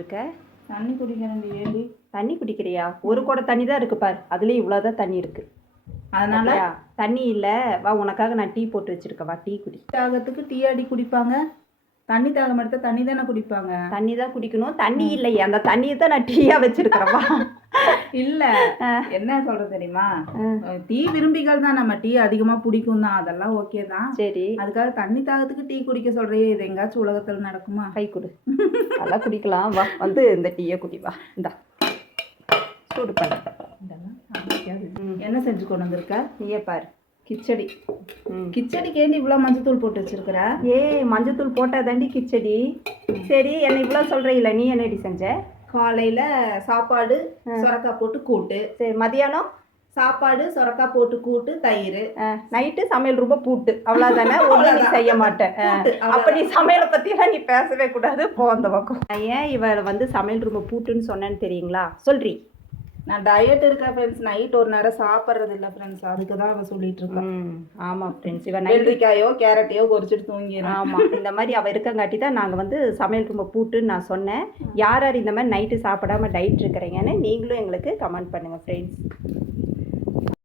இருக்க? தண்ணி குடிக்கிறேன் ஏண்டி? தண்ணி குடிக்கிறியா? ஒரு குடம் தண்ணி தான் இருக்கு பாரு, அதுலேயும் இவ்வளோதான் தண்ணி இருக்கு. அதனால தண்ணி இல்லை, வா உனக்காக நான் டீ போட்டு வச்சிருக்கேன், வா டீ குடி. தாகத்துக்கு டீ அடி குடிப்பாங்க, தண்ணி தாக மட்டும் தண்ணி தானே குடிப்பாங்க. தண்ணி தான் குடிக்கணும், தண்ணி இல்லையே, அந்த தண்ணியை தான் நான் டீயாக வச்சிருக்கிறேன்வா. இல்லை என்ன சொல்கிறது தெரியுமா, டீ விரும்பிகள் தான், நம்ம டீ அதிகமாக பிடிக்கும் தான், அதெல்லாம் ஓகே தான். சரி, அதுக்காக தண்ணி தாகத்துக்கு டீ குடிக்க சொல்கிறியே, இது எங்காச்சும் உலகத்தில் நடக்குமா? கை கொடு, அதெல்லாம் குடிக்கலாம். வா வந்து இந்த டீயை குடி, வா இந்தா சூடு பண்ண. என்ன செஞ்சு கொண்டு வந்திருக்க? நீயே பாரு. கிச்சடி. கிச்சடிக்கு ஏண்டி இவ்வளோ மஞ்சத்தூள் போட்டு வச்சிருக்கிற? மஞ்சத்தூள் போட்டால் தாண்டி கிச்சடி. சரி, என்ன இவ்வளோ சொல்கிற, நீ என்னடி செஞ்ச? காலையில் சாப்பாடு சொரக்காய் போட்டு கூட்டு. சரி, மதியானம் சாப்பாடு சொரக்காய் போட்டு கூட்டு தயிர். நைட்டு சமையல் ரொம்ப பூட்டு, அவ்வளோதானே? ஒன்றும் நீ செய்ய மாட்டேன். அப்போ நீ சமையலை பற்றிலாம் நீ பேசவே கூடாது, போ அந்த பக்கம். ஏன் இவளை வந்து சமையல் ரொம்ப பூட்டுன்னு சொன்னேன்னு தெரியுங்களா? சொல்றி. நான் டயட் இருக்கேன் ஃப்ரெண்ட்ஸ், நைட் ஒரு நேரம் சாப்பிட்றது இல்லை ஃப்ரெண்ட்ஸ், அதுக்கு தான் அவள் சொல்லிட்டு இருக்கேன். ஆமாம் ஃப்ரெண்ட்ஸ், இவன் வெள்ளரிக்காயோ கேரட்டையோ பொரிச்சிட்டு தூங்கிடும். ஆமாம், இந்த மாதிரி அவள் இருக்கங்காட்டி தான் நாங்கள் வந்து சமையல் ரொம்ப பூட்டுன்னு நான் சொன்னேன். யார் யார் இந்த மாதிரி நைட்டு சாப்பிடாம டயட் இருக்கிறீங்கன்னு நீங்களும் எங்களுக்கு கமெண்ட் பண்ணுங்கள் ஃப்ரெண்ட்ஸ்.